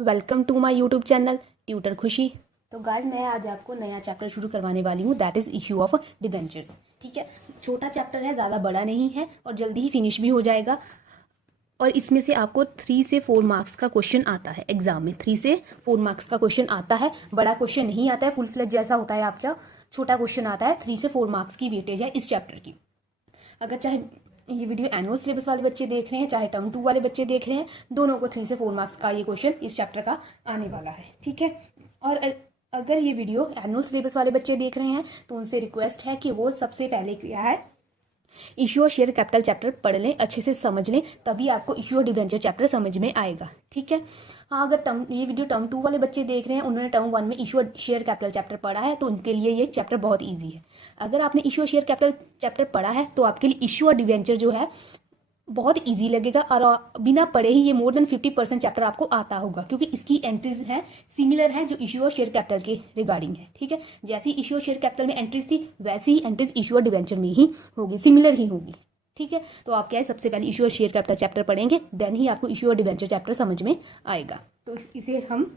Welcome to my YouTube channel tutor Khushi. तो guys मैं आज आपको नया चैप्टर शुरू करवाने वाली हूँ, that is issue of debentures. ठीक है, छोटा चैप्टर है, ज़्यादा बड़ा नहीं है और जल्दी ही फिनिश भी हो जाएगा। और इसमें से आपको 3 से 4 मार्क्स का क्वेश्चन आता है एग्जाम में। 3 से 4 मार्क्स का क्वेश्चन आता है, बड़ा क्वेश्चन नहीं आता है फुल फ्लेज जैसा होता है आपका, छोटा क्वेश्चन आता है। 3 से 4 मार्क्स की वेटेज है इस चैप्टर की। अगर चाहे ये वीडियो एनुअल सिलेबस वाले बच्चे देख रहे हैं, चाहे टर्म 2 वाले बच्चे देख रहे हैं, दोनों को 3 से 4 मार्क्स का ये क्वेश्चन इस चैप्टर का आने वाला है। ठीक है, और अगर ये वीडियो एनुअल सिलेबस वाले बच्चे देख रहे हैं तो उनसे रिक्वेस्ट है कि वो सबसे पहले क्या है, इश्यू और शेयर कैपिटल चैप्टर पढ़ लें, अच्छे से समझ लें, तभी आपको इश्यू और डिबेंचर चैप्टर समझ में आएगा। ठीक है, हाँ, अगर ये वीडियो टर्म 2 वाले बच्चे देख रहे हैं, उन्होंने टर्म 1 में इश्यू और शेयर कैपिटल चैप्टर पढ़ा है, तो उनके लिए ये चैप्टर बहुत ईजी है। अगर आपने इश्यू और शेयर कैपिटल चैप्टर पढ़ा है तो आपके लिए इश्यू और डिबेंचर जो है बहुत इजी लगेगा, और बिना पढ़े ही ये मोर देन 50% चैप्टर आपको आता होगा, क्योंकि इसकी एंट्रीज है सिमिलर है जो इश्यू और शेयर कैपिटल के रिगार्डिंग है। ठीक है, जैसी इश्यू और शेयर कैपिटल में एंट्रीज थी वैसी ही एंट्रीज इश्यू और डिबेंचर में ही होगी, सिमिलर ही होगी। ठीक है, तो आप क्या है, सबसे पहले इश्यू और शेयर कैपिटल चैप्टर पढ़ेंगे, देन ही आपको इश्यू और डिबेंचर चैप्टर समझ में आएगा। तो इसे हम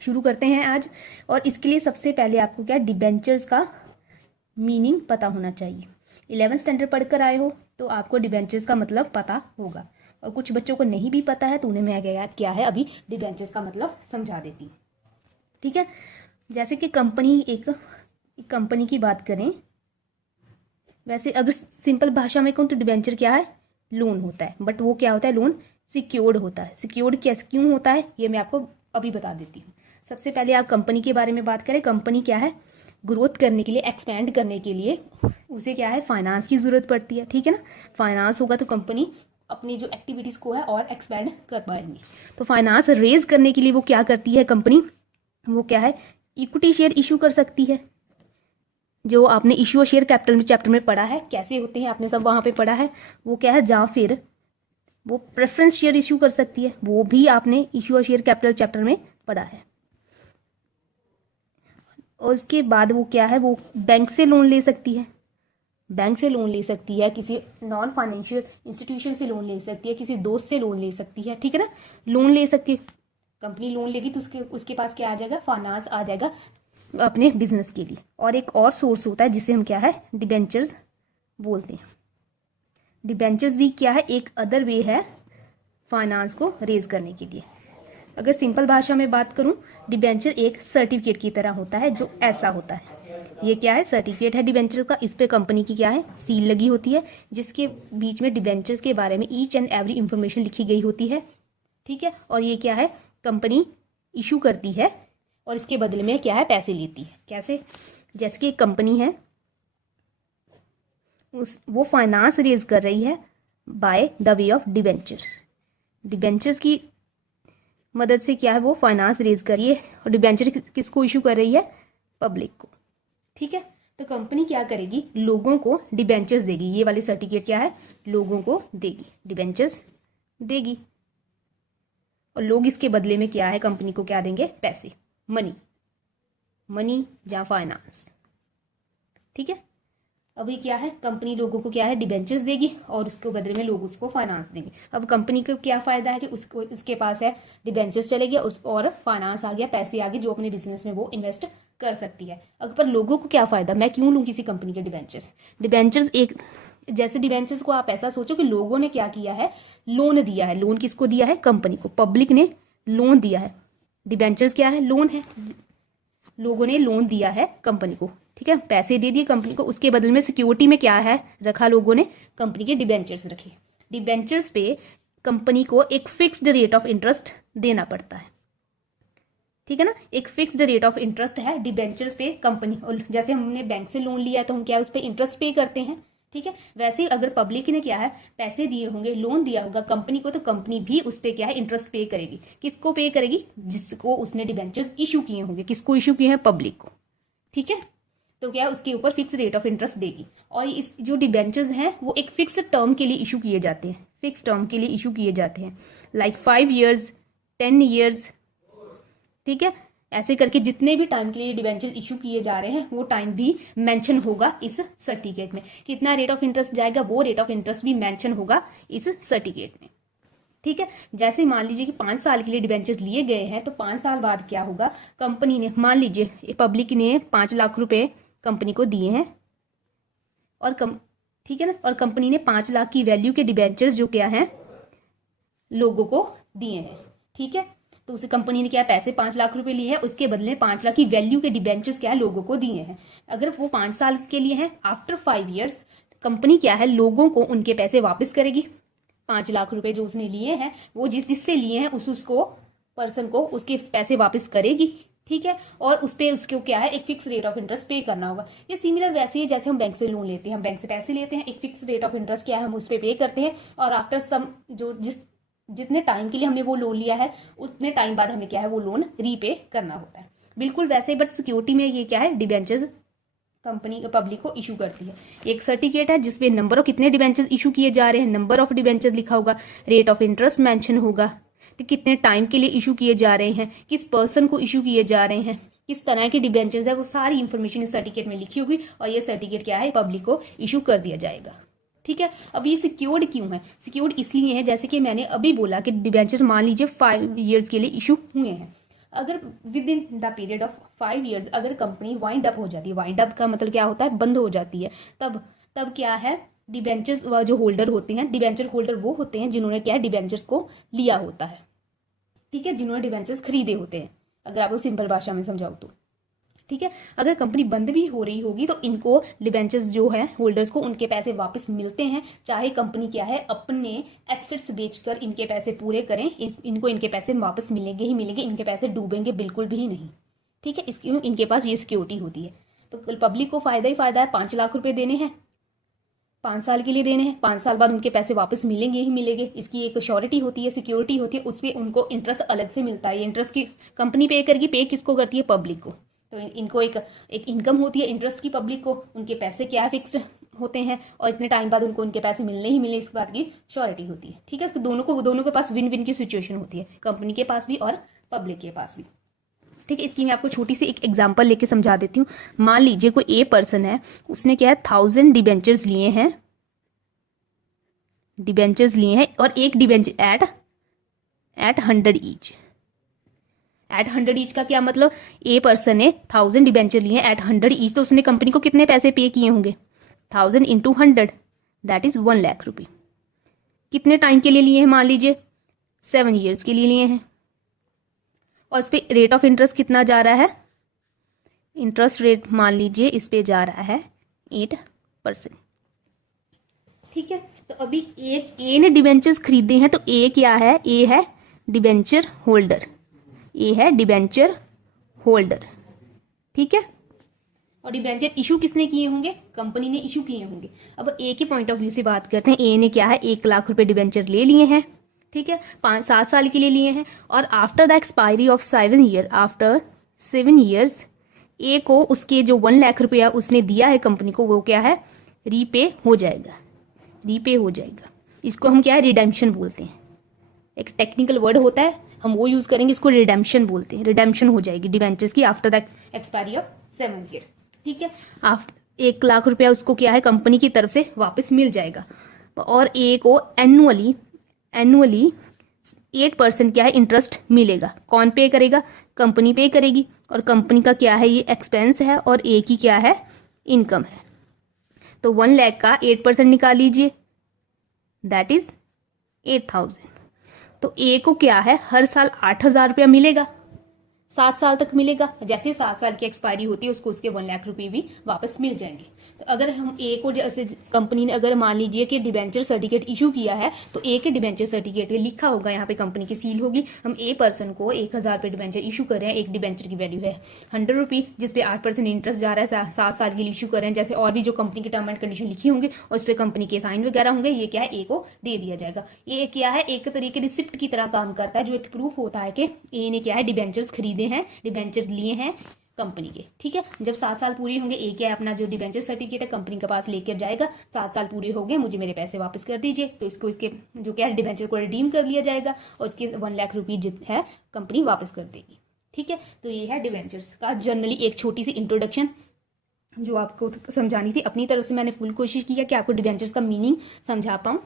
शुरू करते हैं आज। और इसके लिए सबसे पहले आपको क्या, डिबेंचर्स का मीनिंग पता होना चाहिए। 11th स्टैंडर्ड पढ़कर आए हो तो आपको डिबेंचर्स का मतलब पता होगा, और कुछ बच्चों को नहीं भी पता है तो उन्हें मैं क्या है अभी डिबेंचर्स का मतलब समझा देती हूँ। ठीक है, जैसे कि एक कंपनी की बात करें, वैसे अगर सिंपल भाषा में कहूँ तो डिबेंचर क्या है, लोन होता है, बट वो क्या होता है, लोन सिक्योर्ड होता है। सिक्योर्ड क्यों होता है ये मैं आपको अभी बता देती हूँ। सबसे पहले आप कंपनी के बारे में बात करें, कंपनी क्या है, ग्रोथ करने के लिए, एक्सपैंड करने के लिए उसे क्या है, फाइनेंस की जरूरत पड़ती है। ठीक है ना, फाइनेंस होगा तो कंपनी अपनी जो एक्टिविटीज को है और एक्सपैंड कर पाएंगी। तो फाइनेंस रेज करने के लिए वो क्या करती है कंपनी, वो क्या है, इक्विटी शेयर इशू कर सकती है। जो आपने इशू और शेयर कैपिटल में चैप्टर में पढ़ा है कैसे होते हैं, आपने सब वहां पे पढ़ा है, वो क्या है, या फिर वो प्रेफरेंस शेयर इशू कर सकती है, वो भी आपने इशू और शेयर कैपिटल चैप्टर में पढ़ा है। और उसके बाद वो क्या है, वो बैंक से लोन ले सकती है, बैंक से लोन ले सकती है, किसी नॉन फाइनेंशियल इंस्टीट्यूशन से लोन ले सकती है, किसी दोस्त से लोन ले सकती है। ठीक है ना, लोन ले सकती है कंपनी, लोन लेगी तो उसके पास क्या आ जाएगा, फाइनेंस आ जाएगा अपने बिजनेस के लिए। और एक और सोर्स होता है जिसे हम क्या है, डिबेंचर्स बोलते हैं। डिबेंचर्स भी क्या है, एक अदर वे है फाइनेंस को रेज करने के लिए। अगर सिंपल भाषा में बात करूं, डिबेंचर एक सर्टिफिकेट की तरह होता है जो ऐसा होता है। ये क्या है, सर्टिफिकेट है डिबेंचर का, इस पे कंपनी की क्या है, सील लगी होती है, जिसके बीच में डिबेंचर्स के बारे में ईच एंड एवरी इंफॉर्मेशन लिखी गई होती है। ठीक है, और ये क्या है, कंपनी इशू करती है और इसके बदले में क्या है, पैसे लेती है। कैसे, जैसे कि एक कंपनी है, वो फाइनेंस रेज कर रही है by the way of debenture. Debentures की मदद से क्या है, वो फाइनेंस रेज करिए, और डिबेंचर किसको इशू कर रही है, पब्लिक को। ठीक है, तो कंपनी क्या करेगी, लोगों को डिबेंचर्स देगी, ये वाली सर्टिफिकेट क्या है, लोगों को देगी, डिबेंचर्स देगी, और लोग इसके बदले में क्या है, कंपनी को क्या देंगे, पैसे, मनी या फाइनेंस। ठीक है, अभी क्या है, कंपनी लोगों को क्या है, डिबेंचर्स देगी और उसके बदले में लोग उसको फाइनेंस देंगे। अब कंपनी को क्या फायदा है कि उसके पास है डिबेंचर्स चले गया और फाइनेंस आ गया, पैसे आ गए जो अपने बिजनेस में वो इन्वेस्ट कर सकती है। अगर पर लोगों को क्या फायदा, मैं क्यों लूँ किसी कंपनी के डिबेंचर्स एक जैसे डिबेंचर्स को आप ऐसा सोचो कि लोगों ने क्या किया है, लोन दिया है। लोन किसको दिया है, कंपनी को, पब्लिक ने लोन दिया है। डिबेंचर्स क्या है, लोन है, लोगों ने लोन दिया है कंपनी को। ठीक है, पैसे दे दिए कंपनी को, उसके बदले में सिक्योरिटी में क्या है रखा, लोगों ने कंपनी के डिबेंचर्स रखे। डिबेंचर्स पे कंपनी को एक फिक्स्ड रेट ऑफ इंटरेस्ट देना पड़ता है। ठीक है ना, एक फिक्स्ड रेट ऑफ इंटरेस्ट है डिबेंचर्स पे कंपनी, और जैसे हमने बैंक से लोन लिया तो हम क्या उस पर इंटरेस्ट पे करते हैं। ठीक है, वैसे ही अगर पब्लिक ने क्या है, पैसे दिए होंगे, लोन दिया होगा कंपनी को, तो कंपनी भी उस पर क्या है, इंटरेस्ट पे करेगी। किसको पे करेगी, जिसको उसने डिबेंचर्स इशू किए होंगे, किसको इशू किए हैं, पब्लिक को। ठीक है, तो क्या उसके ऊपर फिक्स रेट ऑफ इंटरेस्ट देगी। और इस जो डिबेंचर्स हैं वो एक फिक्स टर्म के लिए इशू किए जाते हैं, फिक्स टर्म के लिए इशू किए जाते हैं, लाइक 5 years, 10 years। ठीक है, ऐसे करके जितने भी टाइम के लिए डिबेंचर इशू किए जा रहे हैं वो टाइम भी मेंशन होगा इस सर्टिफिकेट में। कितना रेट ऑफ इंटरेस्ट जाएगा वो रेट ऑफ इंटरेस्ट भी मेंशन होगा इस सर्टिफिकेट में। ठीक है। जैसे मान लीजिए कि 5 साल के लिए डिबेंचर्स लिए गए हैं, तो 5 साल बाद क्या होगा, कंपनी ने, मान लीजिए पब्लिक ने 5 लाख रुपए कंपनी को दिए हैं और ठीक है ना, और कंपनी ने 5 लाख की वैल्यू के डिबेंचर्स जो क्या है लोगों को दिए हैं। ठीक है, तो उसे कंपनी ने क्या पैसे 5 लाख रुपए लिए हैं, उसके बदले 5 लाख की वैल्यू के डिबेंचर्स क्या है लोगों को दिए हैं। अगर वो 5 साल के लिए हैं, आफ्टर 5 ईयर्स कंपनी क्या है लोगों को उनके पैसे वापस करेगी। 5 लाख रुपए जो उसने लिए हैं वो जिससे लिए हैं उसको पर्सन को उसके पैसे वापस करेगी। ठीक है, और उस पे उसको क्या है एक फिक्स रेट ऑफ इंटरेस्ट पे करना होगा। ये सिमिलर वैसे ही जैसे हम बैंक से लोन लेते हैं, हम बैंक से पैसे लेते हैं, एक फिक्स रेट ऑफ इंटरेस्ट क्या है हम उस पे करते हैं, और आफ्टर सम जितने टाइम के लिए हमने वो लोन लिया है उतने टाइम बाद हमें क्या है वो लोन रीपे करना होता है। बिल्कुल वैसे ही, बट सिक्योरिटी में ये क्या है डिबेंचर्स कंपनी पब्लिक को इशू करती है। एक सर्टिफिकेट है जिसपे नंबर ऑफ कितने डिबेंचर्स इशू किए जा रहे हैं, नंबर ऑफ डिबेंचर्स लिखा होगा, रेट ऑफ इंटरेस्ट मेंशन होगा, तो कितने टाइम के लिए इशू किए जा रहे हैं, किस पर्सन को इशू किए जा रहे हैं, किस तरह के डिबेंचर्स है, वो सारी इंफॉर्मेशन इस सर्टिफिकेट में लिखी होगी और ये सर्टिफिकेट क्या है पब्लिक को इशू कर दिया जाएगा। ठीक है, अब ये सिक्योर्ड क्यों है, सिक्योर्ड इसलिए है जैसे कि मैंने अभी बोला कि डिबेंचर मान लीजिए 5 ईयर्स के लिए इशू हुए हैं। अगर with in the period of 5 years अगर कंपनी वाइंड अप हो जाती है, वाइंड अप का मतलब क्या होता है बंद हो जाती है, तब क्या है डिबेंचर्स जो होल्डर होते हैं, डिबेंचर होल्डर वो होते हैं जिन्होंने क्या है डिबेंचर्स को लिया होता है। ठीक है, जिन्होंने डिबेंचर्स खरीदे होते हैं, अगर आपको सिंपल भाषा में समझाऊं तो। ठीक है, अगर कंपनी बंद भी हो रही होगी तो इनको डिबेंचर्स जो है होल्डर्स को उनके पैसे वापस मिलते हैं, चाहे कंपनी क्या है अपने एसेट्स बेचकर इनके पैसे पूरे करें, इनको इनके पैसे वापस मिलेंगे ही मिलेंगे, इनके पैसे डूबेंगे बिल्कुल भी नहीं। ठीक है, इसकी इनके पास ये सिक्योरिटी होती है। तो पब्लिक को फायदा ही फायदा है, 5 लाख रुपए देने हैं, 5 साल के लिए देने हैं, 5 साल बाद उनके पैसे वापस मिलेंगे ही मिलेंगे, इसकी एक श्योरिटी होती है, सिक्योरिटी होती है, उस पर उनको इंटरेस्ट अलग से मिलता है। इंटरेस्ट की कंपनी पे करेगी, पे किसको करती है पब्लिक को, तो इनको एक इनकम होती है इंटरेस्ट की पब्लिक को, उनके पैसे क्या फिक्स्ड होते हैं और इतने टाइम बाद उनको उनके पैसे मिलने ही मिले, इस बात की श्योरिटी होती है। ठीक है, तो दोनों के पास विन विन की सिचुएशन होती है, कंपनी के पास भी और पब्लिक के पास भी। ठीक है, इसकी मैं आपको छोटी सी एक एग्जांपल लेके समझा देती हूँ। मान लीजिए कोई ए पर्सन है, उसने क्या है 1000 डिबेंचर्स लिए हैं, और एक debenture at 100 each. At 100 each का क्या मतलब, ए पर्सन ने 1000 डिबेंचर लिए एट 100 ईच, तो उसने कंपनी को कितने पैसे पे किए होंगे, 1000 इंटू 100 दैट इज 1 लाख रुपए। कितने टाइम के लिए लिए हैं, मान लीजिए 7 ईयर्स के लिए लिए हैं, और इस पे रेट ऑफ इंटरेस्ट कितना जा रहा है, इंटरेस्ट रेट मान लीजिए इस पे जा रहा है 8%। ठीक है, तो अभी ए ने डिबेंचर्स खरीदे हैं, तो ए क्या है, ए है डिबेंचर होल्डर, ए है डिबेंचर होल्डर। ठीक है, और डिबेंचर इशू किसने किए होंगे, कंपनी ने इशू किए होंगे। अब ए के पॉइंट ऑफ व्यू से बात करते हैं, ए ने क्या है 1 लाख रुपए डिबेंचर ले लिए हैं। ठीक है, 7 साल के लिए लिए हैं, और after the expiry of 7 year, after 7 years A को उसके जो 1 लाख रुपया उसने दिया है कंपनी को, वो क्या है रीपे हो जाएगा, रीपे हो जाएगा। इसको हम क्या है रिडेम्पशन बोलते हैं, एक टेक्निकल वर्ड होता है, हम वो यूज करेंगे, इसको रिडेम्पशन बोलते हैं। रिडेम्पशन हो जाएगी डिबेंचर्स की after the expiry of 7 year. ठीक है, 1 लाख रुपया उसको क्या है कंपनी की तरफ से वापस मिल जाएगा, और ए को एनुअली 8% क्या है इंटरेस्ट मिलेगा। कौन पे करेगा, कंपनी पे करेगी, और कंपनी का क्या है ये एक्सपेंस है और ए की क्या है इनकम है। तो 1 लाख का 8% निकाल लीजिए, दैट इज 8000। तो ए को क्या है हर साल 8000 रुपया मिलेगा, 7 साल तक मिलेगा। जैसे 7 साल की एक्सपायरी होती है उसको उसके 1 लाख रुपए भी वापस मिल जाएंगे। तो अगर हम ए को जैसे कंपनी ने अगर मान लीजिए कि डिबेंचर सर्टिफिकेट इशू किया है, तो ए के डिबेंचर सर्टिफिकेट पे लिखा होगा, यहाँ पे कंपनी की सील होगी, हम ए पर्सन को 1000 रुपये डिबेंचर इशू कर रहे हैं, एक डिबेंचर की वैल्यू है 100 रुपी, जिसपे 8% इंटरेस्ट जा रहा है, 7 साल के लिए इशू कर रहे हैं, जैसे और भी जो कंपनी की टर्म एंड कंडीशन लिखी होंगी और उस पर कंपनी के साइन वगैरह होंगे, ये क्या है ए को दे दिया जाएगा। ये क्या है एक तरीके रिसिप्ट की तरह काम करता है, जो एक प्रूफ होता है कि ए ने क्या है डिबेंचर्स खरीदे हैं, डिबेंचर्स लिए हैं कंपनी के। ठीक है, जब 7 साल पूरे होंगे ए क्या है अपना जो डिबेंचर सर्टिफिकेट है कंपनी के पास लेकर जाएगा, 7 साल पूरे हो गए मुझे मेरे पैसे वापस कर दीजिए, तो इसको इसके जो क्या है डिबेंचर को रिडीम कर लिया जाएगा और इसके 1 लाख रुपये जो है कंपनी वापस कर देगी। ठीक है, तो ये है डिबेंचर्स का जनरली एक छोटी सी इंट्रोडक्शन जो आपको समझानी थी। अपनी तरफ से मैंने फुल कोशिश की है कि आपको डिबेंचर्स का मीनिंग समझा पाऊँ।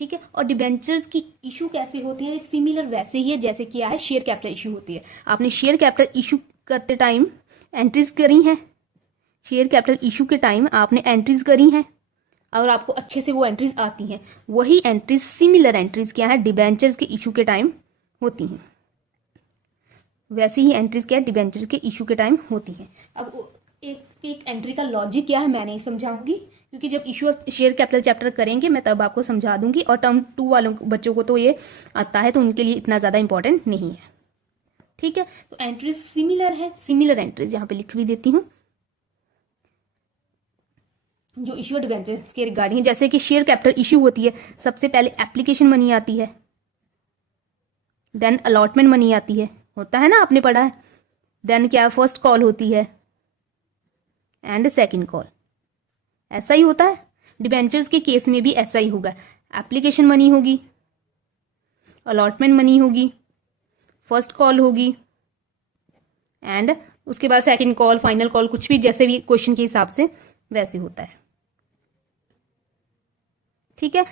ठीक है। और डिबेंचर्स की इशू कैसे होती है, सिमिलर वैसे ही है जैसे क्या है शेयर कैपिटल इशू होती है। आपने शेयर कैपिटल इशू करते टाइम एंट्रीज करी हैं, शेयर कैपिटल इशू के टाइम आपने एंट्रीज करी हैं और आपको अच्छे से वो एंट्रीज आती हैं, वही एंट्रीज सिमिलर एंट्रीज क्या है डिबेंचर्स के इशू के टाइम होती हैं। वैसी ही एंट्रीज क्या है डिबेंचर्स के इशू के टाइम होती हैं। अब एक एंट्री का लॉजिक क्या है मैं नहीं समझाऊंगी, क्योंकि जब issue of share capital chapter करेंगे मैं तब आपको समझा दूंगी, और टर्म 2 वालों बच्चों को तो ये आता है तो उनके लिए इतना ज़्यादा इंपॉर्टेंट नहीं है। ठीक है, तो एंट्रीज सिमिलर है, सिमिलर एंट्रीज यहाँ पे लिख भी देती हूँ जो इशू ऑफ डिबेंचर्स के रिगार्डिंग, जैसे कि शेयर कैपिटल इशू होती है, सबसे पहले एप्लीकेशन मनी आती है, देन अलॉटमेंट मनी आती है, होता है ना, आपने पढ़ा है। देन क्या फर्स्ट कॉल होती है एंड सेकंड कॉल, ऐसा ही होता है। डिबेंचर्स के केस में भी ऐसा ही होगा, एप्लीकेशन मनी होगी, अलॉटमेंट मनी होगी, फर्स्ट कॉल होगी एंड उसके बाद सेकंड कॉल, फाइनल कॉल, कुछ भी जैसे भी क्वेश्चन के हिसाब से वैसे होता है। ठीक है,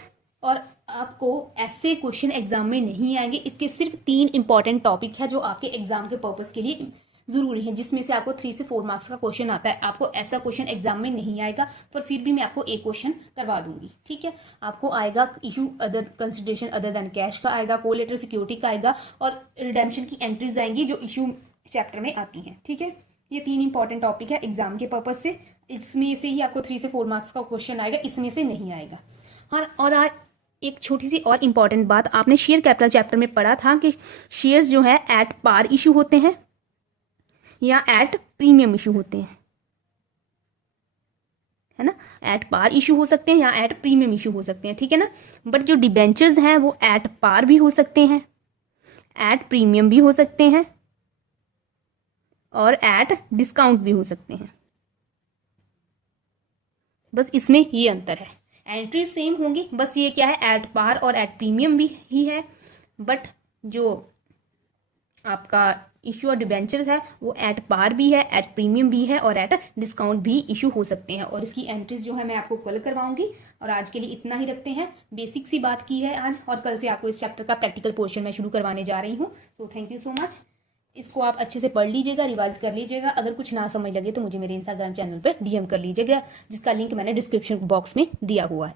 और आपको ऐसे क्वेश्चन एग्जाम में नहीं आएंगे, इसके सिर्फ 3 इंपॉर्टेंट टॉपिक है जो आपके एग्जाम के पर्पस के लिए जरूरी है, जिसमें से आपको 3 से 4 मार्क्स का क्वेश्चन आता है। आपको ऐसा क्वेश्चन एग्जाम में नहीं आएगा, पर फिर भी मैं आपको एक क्वेश्चन करवा दूंगी। ठीक है, आपको आएगा issue other consideration other than cash का आएगा, कोलेटरल सिक्योरिटी का आएगा, और रिडेम्पशन की एंट्रीज आएंगी जो इशू चैप्टर में आती हैं। ठीक है, ये 3 इंपॉर्टेंट टॉपिक है एग्जाम के पर्पज से, इसमें से ही आपको 3 से 4 मार्क्स का क्वेश्चन आएगा, इसमें से नहीं आएगा। और आज एक छोटी सी और इम्पॉर्टेंट बात, आपने शेयर कैपिटल चैप्टर में पढ़ा था कि शेयर्स जो है एट पार इशू होते हैं या एट प्रीमियम इशू होते हैं, है ना। एट पार इशू हो सकते हैं या एट प्रीमियम इशू हो सकते हैं, ठीक है ना। बट जो डिबेंचर्स हैं वो एट पार भी हो सकते हैं, एट प्रीमियम भी हो सकते हैं और एट डिस्काउंट भी हो सकते हैं। बस इसमें ये अंतर है, एंट्री सेम होंगी, बस ये क्या है एट पार और एट प्रीमियम भी ही है, बट जो आपका इशू और डिबेंचर्स है वो एट पार भी है, एट प्रीमियम भी है और एट डिस्काउंट भी इशू हो सकते हैं। और इसकी एंट्रीज जो है मैं आपको कल करवाऊंगी। और आज के लिए इतना ही रखते हैं, बेसिक सी बात की है आज, और कल से आपको इस चैप्टर का प्रैक्टिकल पोर्शन मैं शुरू करवाने जा रही हूँ। So thank you so much. इसको आप अच्छे से पढ़ लीजिएगा, रिवाइज कर लीजिएगा। अगर कुछ ना समझ लगे तो मुझे मेरे इंस्टाग्राम चैनल पर DM कर लीजिएगा, जिसका लिंक मैंने डिस्क्रिप्शन बॉक्स में दिया हुआ है।